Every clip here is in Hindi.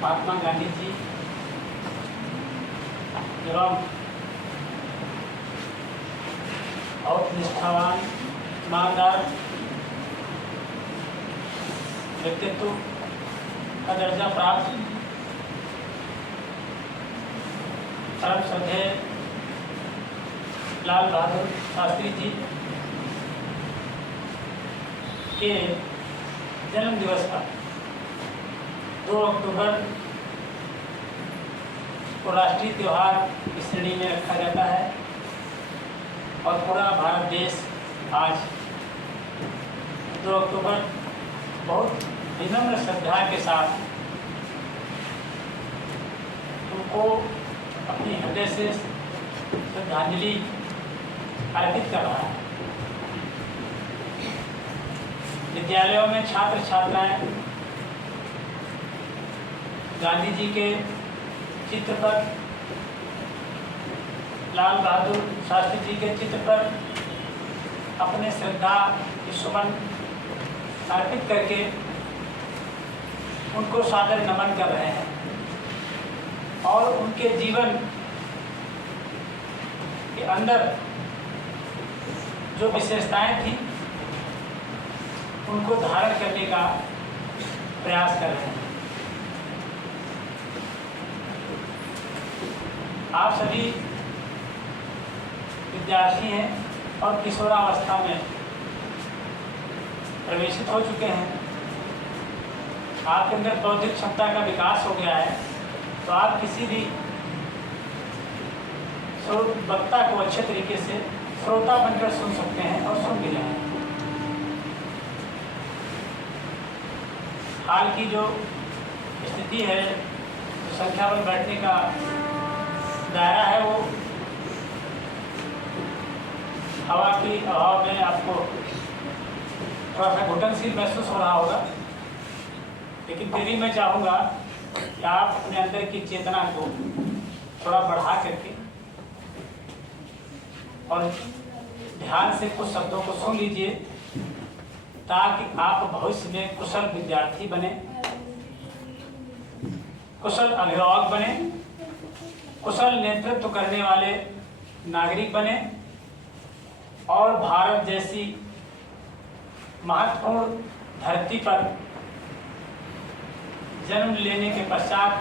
महात्मा गांधी जी एवं और निष्ठावान ईमानदार व्यक्तित्व का दर्जा प्राप्त परम श्रद्धेय लाल बहादुर शास्त्री जी के जन्म दिवस पर 2 अक्टूबर को राष्ट्रीय त्यौहार की श्रेणी में रखा जाता है और पूरा भारत देश आज 2 अक्टूबर बहुत विनम्र श्रद्धा के साथ उनको अपनी हृदय से श्रद्धांजलि अर्पित कर रहा है। विद्यालयों में छात्र छात्राएं गांधी जी के चित्र पर, लाल बहादुर शास्त्री जी के चित्र पर अपने श्रद्धा के सुमन अर्पित करके उनको सादर नमन कर रहे हैं और उनके जीवन के अंदर जो विशेषताएं थी उनको धारण करने का प्रयास कर रहे हैं। आप सभी विद्यार्थी हैं और किशोरावस्था में प्रवेशित हो चुके हैं। आपके अंदर बौद्धिक क्षमता का विकास हो गया है, तो आप किसी भी वक्ता को अच्छे तरीके से श्रोता बनकर सुन सकते हैं और सुन भी रहे हैं। हाल की जो स्थिति है, जो संख्या बल बैठने का दायरा है, वो हवा की अभाव में आपको थोड़ा सा घुटनशील महसूस हो रहा होगा, लेकिन फिर भी मैं चाहूँगा कि आप अपने अंदर की चेतना को थोड़ा बढ़ा करके और ध्यान से कुछ शब्दों को सुन लीजिए, ताकि आप भविष्य में कुशल विद्यार्थी बने, कुशल अभिभावक बने, कुशल नेतृत्व करने वाले नागरिक बने और भारत जैसी महत्वपूर्ण धरती पर जन्म लेने के पश्चात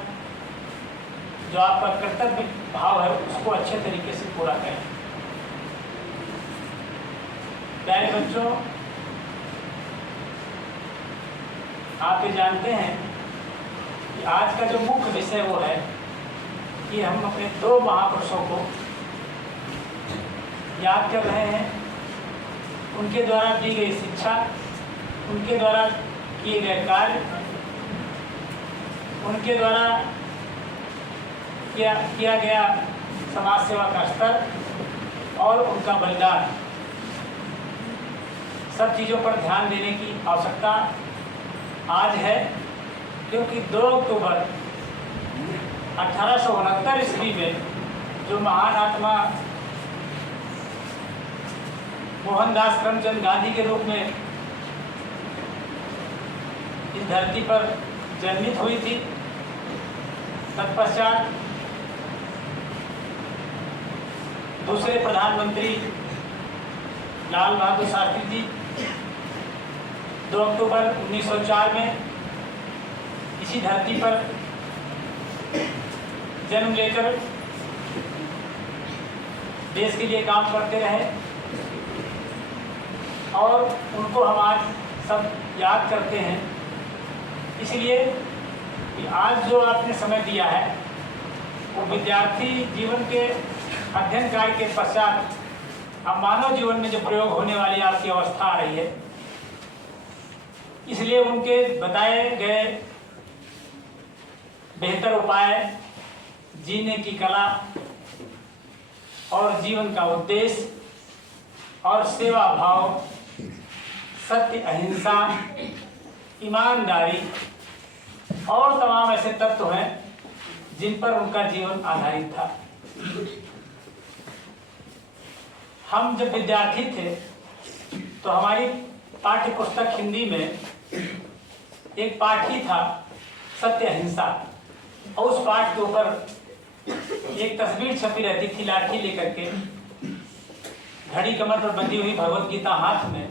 जो आपका कर्तव्य भाव है उसको अच्छे तरीके से पूरा करें। प्यारे बच्चों, आप ये जानते हैं कि आज का जो मुख्य विषय वो है कि हम अपने 2 महापुरुषों को याद कर रहे हैं। उनके द्वारा दी गई शिक्षा, उनके द्वारा किए गए कार्य, उनके द्वारा किया गया समाज सेवा का स्तर और उनका बलिदान, सब चीज़ों पर ध्यान देने की आवश्यकता आज है, क्योंकि 2 अक्टूबर 1869 ईस्वी में जो महान आत्मा मोहनदास करमचंद गांधी के रूप में इस धरती पर जन्मित हुई थी, तत्पश्चात दूसरे प्रधानमंत्री लाल बहादुर शास्त्री जी 2 अक्टूबर 1904 में इसी धरती पर जन्म लेकर देश के लिए काम करते रहे और उनको हम आज सब याद करते हैं। इसलिए कि आज जो आपने समय दिया है वो विद्यार्थी जीवन के अध्ययन कार्य के पश्चात अब मानव जीवन में जो प्रयोग होने वाली आपकी अवस्था आ रही है, इसलिए उनके बताए गए बेहतर उपाय, जीने की कला और जीवन का उद्देश्य और सेवा भाव, सत्य, अहिंसा, ईमानदारी और तमाम ऐसे तत्व हैं जिन पर उनका जीवन आधारित था। हम जब विद्यार्थी थे तो हमारी पाठ्य पुस्तक हिंदी में एक पाठ ही था, सत्य अहिंसा। और उस पाठ के ऊपर एक तस्वीर छपी रहती थी लाठी लेकर के, घड़ी कमर पर बंधी हुई, भगवत गीता हाथ में,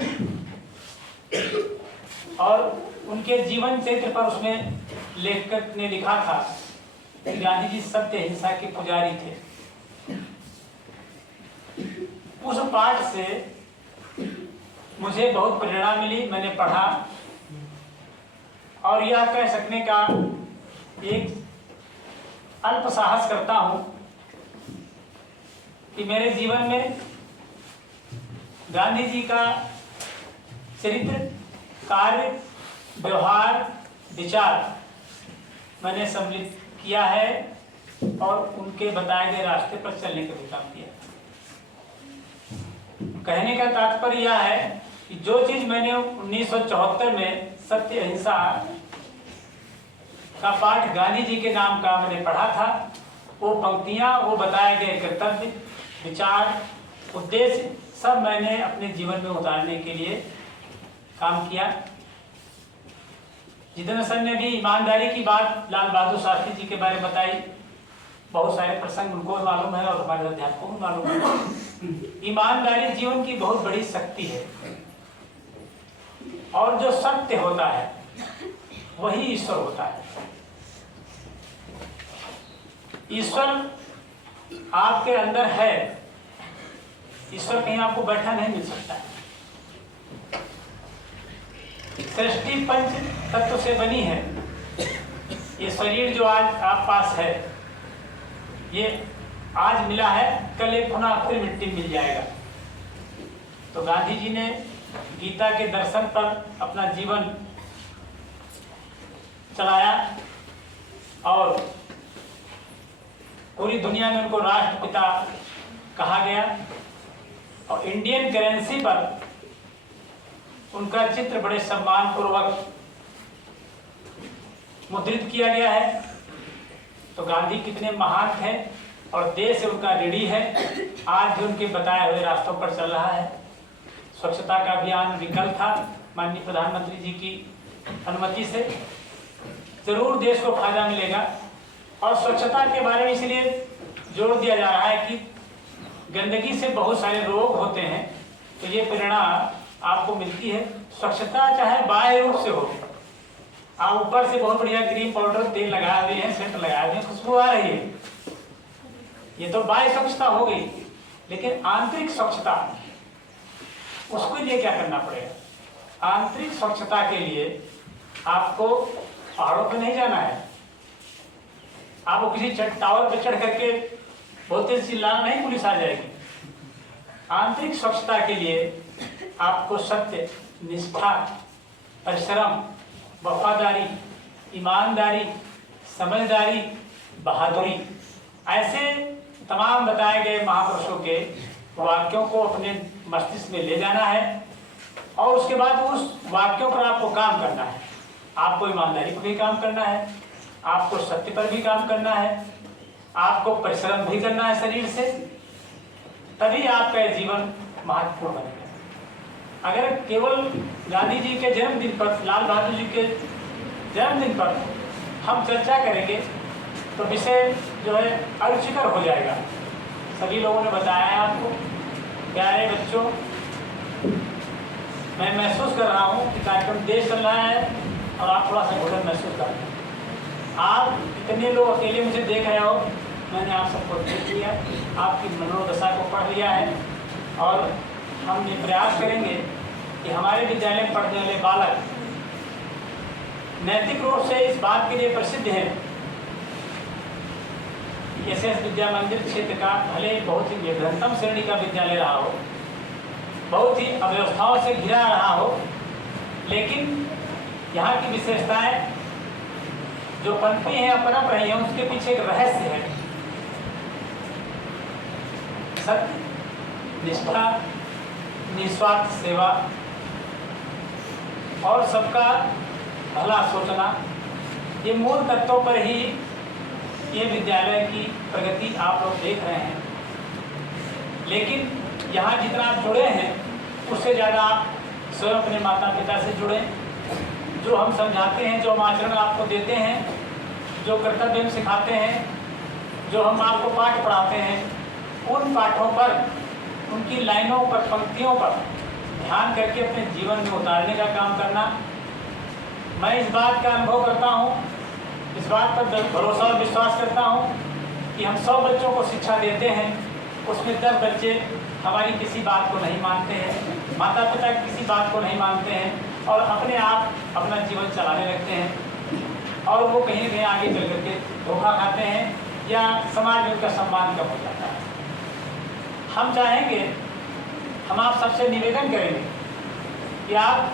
और उनके जीवन चरित्र पर उसमें लेखक ने लिखा था कि गांधी जी सत्य अहिंसा के पुजारी थे। उस पाठ से मुझे बहुत प्रेरणा मिली, मैंने पढ़ा और यह कह सकने का एक अल्प साहस करता हूं कि मेरे जीवन में गांधी जी का चरित्र, कार्य, व्यवहार, विचार मैंने सम्मिलित किया है और उनके बताए गए रास्ते पर चलने का भी काम किया। कहने का तात्पर्य यह है कि जो चीज मैंने 1974 में सत्य अहिंसा का पाठ गांधी जी के नाम का मैंने पढ़ा था, वो पंक्तियां, वो बताए गए कर्तव्य, विचार, उद्देश्य सब मैंने अपने जीवन में उतारने के लिए काम किया। जितेंद्र सर ने भी ईमानदारी की बात लाल बहादुर शास्त्री जी के बारे में बताई। बहुत सारे प्रसंग उनको मालूम है और हमारे अध्यापकों को मालूम है। ईमानदारी जीवन की बहुत बड़ी शक्ति है और जो सत्य होता है वही ईश्वर होता है। ईश्वर आपके अंदर है, ईश्वर कहीं आपको बैठा नहीं मिल सकता है। सृष्टि पंच तत्व से बनी है। ये शरीर जो आज आप पास है, ये आज मिला है, कल एक पुनः फिर मिट्टी मिल जाएगा। तो गांधी जी ने गीता के दर्शन पर अपना जीवन चलाया और पूरी दुनिया में उनको राष्ट्रपिता कहा गया और इंडियन करेंसी पर उनका चित्र बड़े सम्मान पूर्वक मुद्रित किया गया है। तो गांधी कितने महान थे और देश उनका ऋणी है, आज भी उनके बताए हुए रास्तों पर चल रहा है। स्वच्छता का अभियान विकल था, माननीय प्रधानमंत्री जी की अनुमति से जरूर देश को फायदा मिलेगा। और स्वच्छता के बारे में इसलिए जोर दिया जा रहा है कि गंदगी से बहुत सारे रोग होते हैं, तो ये प्रेरणा आपको मिलती है। स्वच्छता चाहे बाह्य रूप से हो, आप ऊपर से बहुत बढ़िया क्रीम पाउडर तेल लगाए हुए हैं, सेंट लगाए हुए हैं, खुशबू आ रही है, ये तो बाह्य स्वच्छता हो गई। लेकिन आंतरिक स्वच्छता, उसके लिए क्या करना पड़ेगा? आंतरिक स्वच्छता के लिए आपको पहाड़ों पर नहीं जाना है, आपको किसी टावर पर चढ़ करके बोलते चिल्लाना नहीं, पुलिस आ जाएगी। आंतरिक स्वच्छता के लिए आपको सत्य, निष्ठा, परिश्रम, वफादारी, ईमानदारी, समझदारी, बहादुरी, ऐसे तमाम बताए गए महापुरुषों के वाक्यों को अपने मस्तिष्क में ले जाना है और उसके बाद उस वाक्यों पर आपको काम करना है। आपको ईमानदारी पर भी काम करना है, आपको सत्य पर भी काम करना है, आपको परिश्रम भी करना है शरीर से, तभी आपका जीवन महत्वपूर्ण बनेगा। अगर केवल गांधी जी के जन्मदिन पर, लाल बहादुर जी के जन्मदिन पर हम चर्चा करेंगे तो विषय जो है अरुचिकर हो जाएगा। सभी लोगों ने बताया है आपको। प्यारे बच्चों, मैं महसूस कर रहा हूँ कि कार्यक्रम देश चल रहा है और आप थोड़ा सा घुटन महसूस कर रहे हैं। आप इतने लोग अकेले मुझे देख रहे हो, मैंने आप सबको देख लिया, आपकी मनोदशा को पढ़ लिया है और हम ये प्रयास करेंगे कि हमारे विद्यालय में पढ़ने वाले बालक नैतिक रूप से इस बात के लिए प्रसिद्ध है। SS विद्या मंदिर क्षेत्र का भले बहुत ही निर्धनतम श्रेणी का विद्यालय रहा हो, बहुत ही अव्यवस्थाओं से घिरा रहा हो, लेकिन यहाँ की विशेषताएं जो पनपी हैं, पनप रही हैं, उसके पीछे एक रहस्य है। सत्य, निष्ठा, निस्वार्थ सेवा और सबका भला सोचना, ये मूल तत्वों पर ही ये विद्यालय की प्रगति आप लोग देख रहे हैं। लेकिन यहाँ जितना आप जुड़े हैं, उससे ज़्यादा आप स्वयं अपने माता पिता से जुड़ें। जो हम समझाते हैं, जो हम आचरण आपको देते हैं, जो कर्तव्य हम सिखाते हैं, जो हम आपको पाठ पढ़ाते हैं, उन पाठों पर, उनकी लाइनों पर, पंक्तियों पर ध्यान करके अपने जीवन में उतारने का काम करना। मैं इस बात का अनुभव करता हूँ, इस बात पर भरोसा और विश्वास करता हूँ कि हम 100 बच्चों को शिक्षा देते हैं, उसमें 10 बच्चे हमारी किसी बात को नहीं मानते हैं, माता पिता किसी बात को नहीं मानते हैं और अपने आप अपना जीवन चलाने लगते हैं और वो कहीं न कहीं आगे चल करके धोखा खाते हैं या समाज में उनका सम्मान कम हो जाता है। हम चाहेंगे, हम आप सबसे निवेदन करेंगे कि आप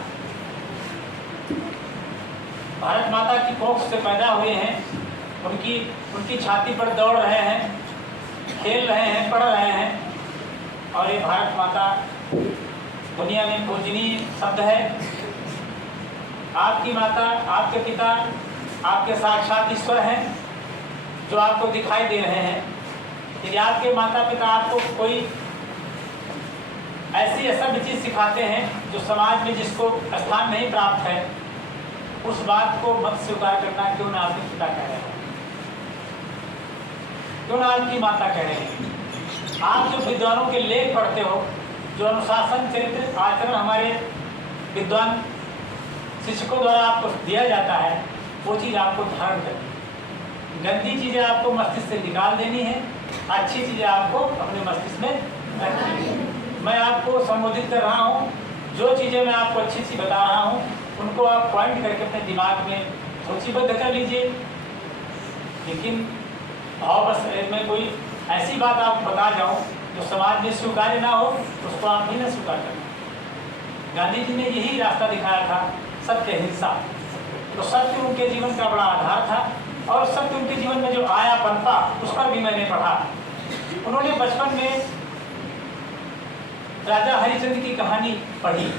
भारत माता की कोख से पैदा हुए हैं, उनकी छाती पर दौड़ रहे हैं, खेल रहे हैं, पढ़ रहे हैं और ये भारत माता दुनिया में पूजनीय शब्द है। आपकी माता, आपके पिता, आपके साक्षात ईश्वर हैं जो आपको दिखाई दे रहे हैं। यदि आपके माता पिता आपको कोई ऐसी असभ्य चीज़ सिखाते हैं जो समाज में जिसको स्थान नहीं प्राप्त है, उस बात को मत स्वीकार करना। क्यों ना आपके पिता कह रहे हैं, क्यों ना आपकी माता कह रहे हैं। आप जो विद्वानों के लेख पढ़ते हो, जो अनुशासन, चरित्र, आचरण हमारे विद्वान शिक्षकों द्वारा आपको दिया जाता है, वो चीज़ आपको धारण करनी है। गंदी चीज़ें आपको मस्तिष्क से निकाल देनी है, अच्छी चीज़ें आपको अपने मस्तिष्क में रखनी है। मैं आपको संबोधित कर रहा हूँ, जो चीज़ें मैं आपको अच्छी सी बता रहा हूँ उनको आप पॉइंट करके अपने दिमाग में सूचीबद्ध कर लीजिए। लेकिन भाववश में कोई ऐसी बात आपको बता जाऊँ जो समाज में स्वीकार्य ना हो, उसको आप भी न स्वीकार करना। गांधी जी ने यही रास्ता दिखाया था, सत्य, हिंसा। तो सत्य उनके जीवन का बड़ा आधार था और सत्य उनके जीवन में जो आया पनपा, उस पर भी मैंने पढ़ा। उन्होंने बचपन में राजा हरिश्चंद्र की कहानी पढ़ी।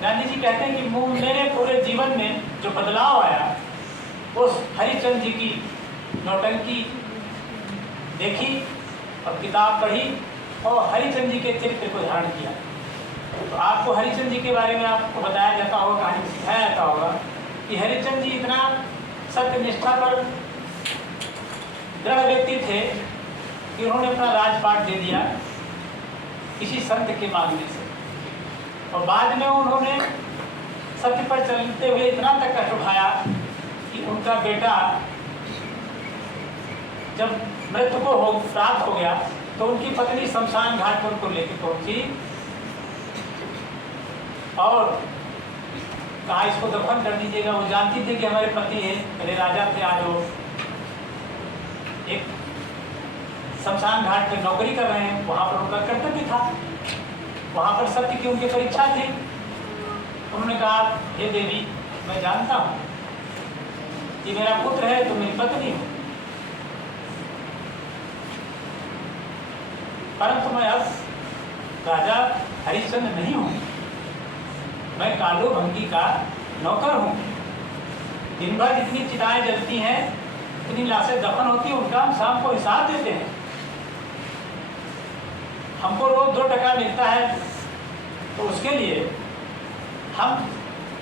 गांधी जी कहते हैं कि मेरे पूरे जीवन में जो बदलाव आया, उस हरिश्चंद्र जी की नौटंकी देखी और किताब पढ़ी और हरिश्चंद्र जी के चरित्र को धारण किया। तो आपको हरिश्चंद्र जी के बारे में आपको बताया जाता होगा, कहानी में सिखाया जाता होगा कि हरिश्चंद्र जी इतना सत्यनिष्ठा पर दृढ़ व्यक्ति थे कि उन्होंने अपना राजपाट दे दिया किसी संत के मांगने से, और बाद में उन्होंने सत्य पर चलते हुए इतना तक कष्ट उठाया कि उनका बेटा जब मृत्यु को प्राप्त हो गया तो उनकी पत्नी शमशान घाट पर उनको लेकर पहुंची और कहा इसको दफन कर दीजिएगा। वो जानती थी कि हमारे पति हैं, पहले राजा थे, आज वो एक शमशान घाट पे नौकरी कर रहे हैं, वहाँ पर उनका कर्तव्य था, वहाँ पर सत्य की उनकी परीक्षा थी। उन्होंने कहा, हे देवी, मैं जानता हूँ कि मेरा पुत्र है, तुम मेरी पत्नी हो, परंतु मैं अब राजा हरिश्चंद्र नहीं हूँ, मैं कालू भंगी का नौकर हूँ। दिन भर जितनी चिताएं जलती हैं, इतनी लाशें दफन होती हैं, उनका हम शाम को हिसाब देते हैं। हमको रोज 2 टका मिलता है, तो उसके लिए हम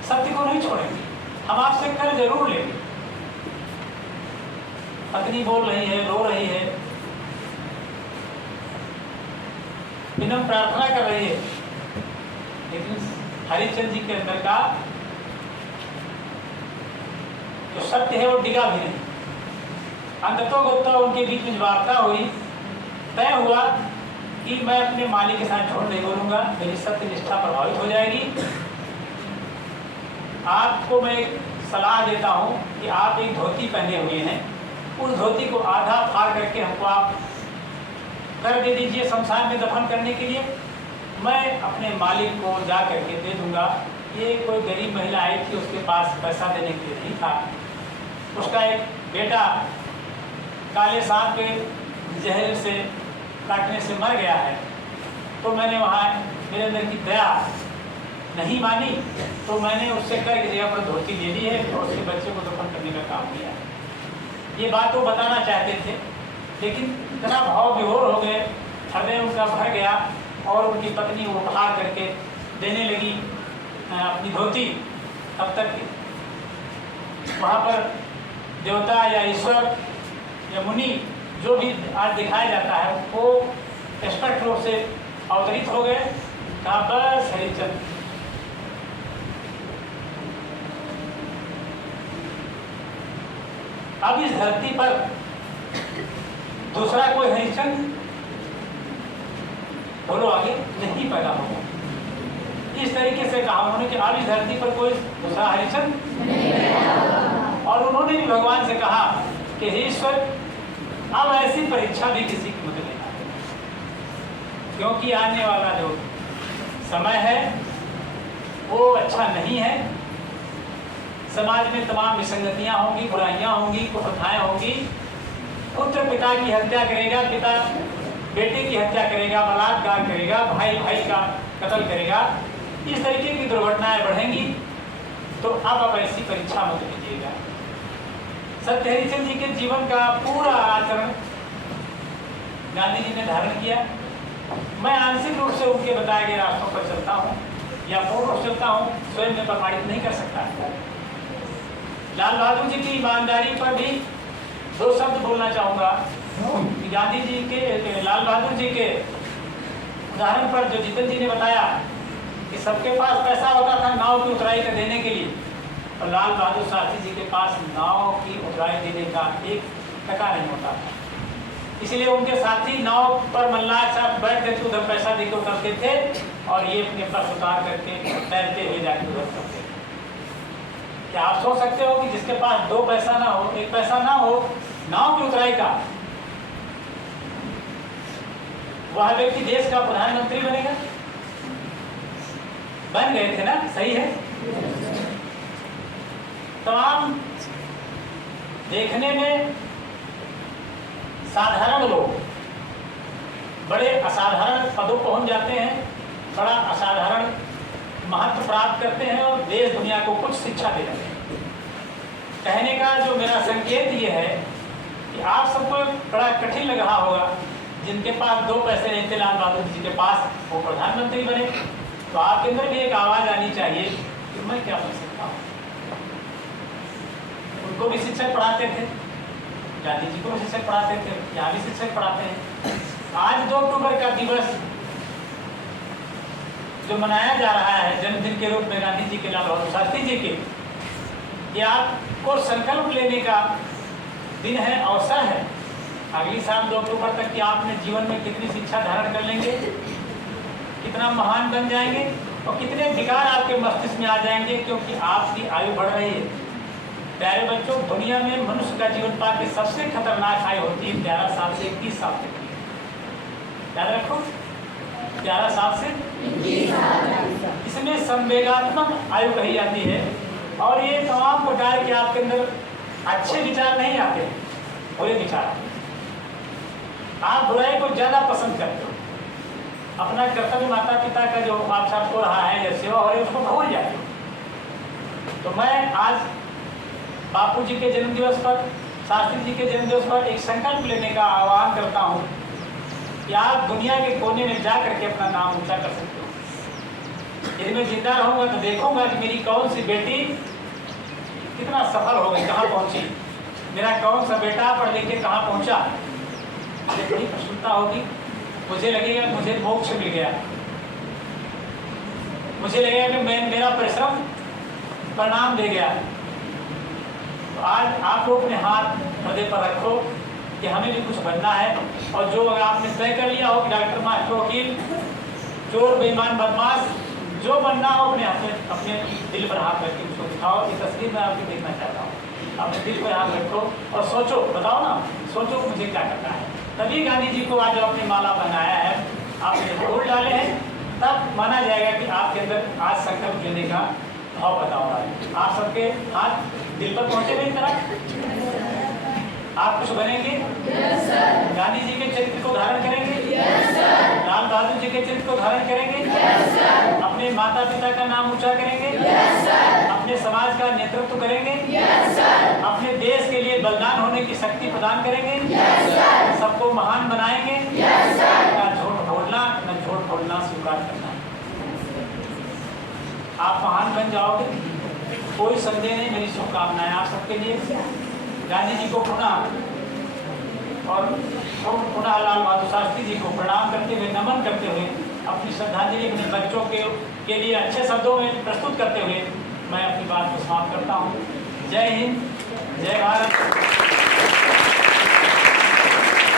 सत्य को नहीं छोड़ेंगे, हम आपसे कर जरूर लेंगे। पत्नी बोल रही है, रो रही है, विनम्र प्रार्थना कर रही है, लेकिन हरिश्चंद्र जी के अंदर का जो सत्य है वो डिगा भी नहीं। अंततोगत्वा उनके बीच में वार्ता हुई, तय हुआ कि मैं अपने मालिक के साथ झूठ नहीं बोलूंगा, मेरी सत्य निष्ठा प्रभावित हो जाएगी। आपको मैं एक सलाह देता हूं कि आप एक धोती पहने हुए हैं, उस धोती को आधा फाड़ करके हमको आप कर दे दीजिए शमशान में दफन करने के लिए, मैं अपने मालिक को जा करके दे दूंगा। ये कोई गरीब महिला आई थी, उसके पास पैसा देने के लिए नहीं था, उसका एक बेटा काले सांप के जहर से काटने से मर गया है, तो मैंने वहाँ मेरे अंदर की दया नहीं मानी, तो मैंने उससे कर की जगह पर धोती ले ली है और उसके बच्चे को दफन करने का काम किया है। ये बात वो बताना चाहते थे, लेकिन इतना भाव विभोर हो गए, हृदय उनका भर गया और उनकी पत्नी वो उठा करके देने लगी अपनी धोती। तब तक वहाँ पर देवता या ईश्वर या मुनि जो भी आज दिखाया जाता है वो स्पष्ट रूप से अवतरित हो गए। कहा बस हरिचंद। अब इस धरती पर दूसरा कोई हरिचंद बोलो आगे नहीं पैदा होगा। इस तरीके से कहा उन्होंने कि अब इस धरती पर कोई दूसरा हरिचंद नहीं पैदा होगा। और उन्होंने भी भगवान से कहा कि हे ईश्वर अब ऐसी परीक्षा भी किसी की मत लेना, क्योंकि आने वाला जो समय है वो अच्छा नहीं है। समाज में तमाम विसंगतियां होंगी, बुराइयां होंगी, कुप्रथाएं होंगी। पुत्र पिता की हत्या करेगा, पिता बेटे की हत्या करेगा, बलात्कार करेगा, भाई भाई का कत्ल करेगा, इस तरीके की दुर्घटनाएं बढ़ेंगी। तो अब ऐसी परीक्षा मत लीजिएगा। सत्य हरिचंद जी के जीवन का पूरा आचरण गांधी जी ने धारण किया। मैं आंशिक रूप से उनके बताए गए रास्तों पर चलता हूँ या पूर्ण रूप से चलता हूँ, स्वयं में प्रमाणित नहीं कर सकता। लाल बहादुर जी की ईमानदारी पर भी दो शब्द बोलना चाहूँगा। गांधी जी के लाल बहादुर जी के उदाहरण पर जो जितन जी ने बताया कि सबके पास पैसा होता था नाव की उतराई का देने के लिए, और लाल बहादुर शास्त्री जी के पास नाव की उतराई देने का 1 टका नहीं होता था। इसलिए उनके साथी नाव पर मल्लाह के साथ बैठ करके उधर पैसा देकर उतरते थे और ये अपने बस उतार करके तैरते हुए जाके उधर उतरते थे। क्या आप सोच सकते हो कि जिसके पास 2 पैसा ना हो, 1 पैसा ना हो नाव की उतराई का, वह व्यक्ति देश का प्रधानमंत्री बनेगा? बन गए थे ना, सही है। तमाम देखने में साधारण लोग बड़े असाधारण पदों पहुंच जाते हैं, बड़ा असाधारण महत्व प्राप्त करते हैं और देश दुनिया को कुछ शिक्षा दे रहे हैं। कहने का जो मेरा संकेत ये है कि आप सबको बड़ा कठिन लग रहा होगा, जिनके पास 2 पैसे नहीं थे लाल बहादुर जी के पास, वो प्रधानमंत्री बने। तो आपके अंदर भी एक आवाज़ आनी चाहिए कि मैं क्या कर सकता हूँ। उनको भी शिक्षक पढ़ाते थे, गांधी जी को भी शिक्षक पढ़ाते थे, यहाँ भी शिक्षक पढ़ाते हैं। आज 2 अक्टूबर का दिवस जो मनाया जा रहा है जन्मदिन के रूप में गांधी जी के, लाल बहादुर शास्त्री जी के, ये आपको संकल्प लेने का दिन है, अवसर है। अगली साल 2 अक्टूबर तक कि आपने जीवन में कितनी शिक्षा धारण कर लेंगे, कितना महान बन जाएंगे और कितने विकार आपके मस्तिष्क में आ जाएंगे, क्योंकि आपकी आयु बढ़ रही है। प्यारे बच्चों, दुनिया में मनुष्य का जीवन पार की सबसे खतरनाक आयु होती है 11 साल से 21 साल तक की। याद रखो, 11 साल से 21 साल। इसमें संवेगात्मक आयु कही जाती है और ये तमाम प्रकार के आपके अंदर अच्छे विचार नहीं आते, बुरे विचार। आप बुराई को ज़्यादा पसंद करते हो, अपना कर्तव्य माता पिता का जो आप सबको रहा है या सेवा हो रही है उसको भूल जाते हो। तो मैं आज बापू जी के जन्मदिवस पर, शास्त्री जी के जन्मदिवस पर एक संकल्प लेने का आह्वान करता हूँ कि आप दुनिया के कोने में जा करके अपना नाम ऊंचा कर सकते हो। यदि मैं जिंदा रहूँगा तो देखूंगा कि मेरी कौन सी बेटी कितना सफल हो गई, कहाँ पहुँची, मेरा कौन सा बेटा पढ़ लिख के कहाँ पहुँचा। मुझे बड़ी प्रसन्नता होगी, मुझे लगेगा मुझे मोक्ष मिल गया, मुझे लगेगा कि मेरा परिश्रम परिणाम दे गया। तो आज आप लोग अपने हाथ हृदय पर रखो कि हमें भी कुछ बनना है, और जो अगर आपने तय कर लिया हो कि डॉक्टर, मास्टर, वकील, चोर, बेईमान, बदमाश, जो बनना हो अपने दिल पर हाथ रख के उसको दिखाओ। ये तस्वीर मैं आपको देखना चाहता हूँ। अपने दिल पर हाथ रखो और सोचो, बताओ ना, सोचो मुझे क्या करना है। तभी गांधी जी को आज अपनी माला बनाया है, आपने फूल डाले हैं, तब माना जाएगा कि आपके अंदर आज संकल्प लेने का भाव पैदा हो रहा है। आप सबके हाथ दिल पर पहुँचे मेरी तरफ। आप कुछ बनेंगे? yes, गांधी जी के चरित्र को धारण करेंगे? yes, लाल बहादुर जी के चरित्र को धारण करेंगे? yes, अपने माता पिता का नाम ऊंचा करेंगे? yes, अपने समाज का नेतृत्व करेंगे? yes, अपने देश के लिए बलिदान होने की शक्ति प्रदान करेंगे? yes, सबको महान बनाएंगे? yes, ना झूठ बोलना, न झूठ बोलना स्वीकार करना। आप महान बन जाओगे, कोई संदेह नहीं। मेरी शुभकामनाएं आप सबके लिए। गांधी जी को पुनः और पुनः लाल बहादुर शास्त्री जी को प्रणाम करते हुए, नमन करते हुए, अपनी श्रद्धांजलि अपने बच्चों के लिए अच्छे शब्दों में प्रस्तुत करते हुए मैं अपनी बात को समाप्त करता हूँ। जय हिंद, जय भारत।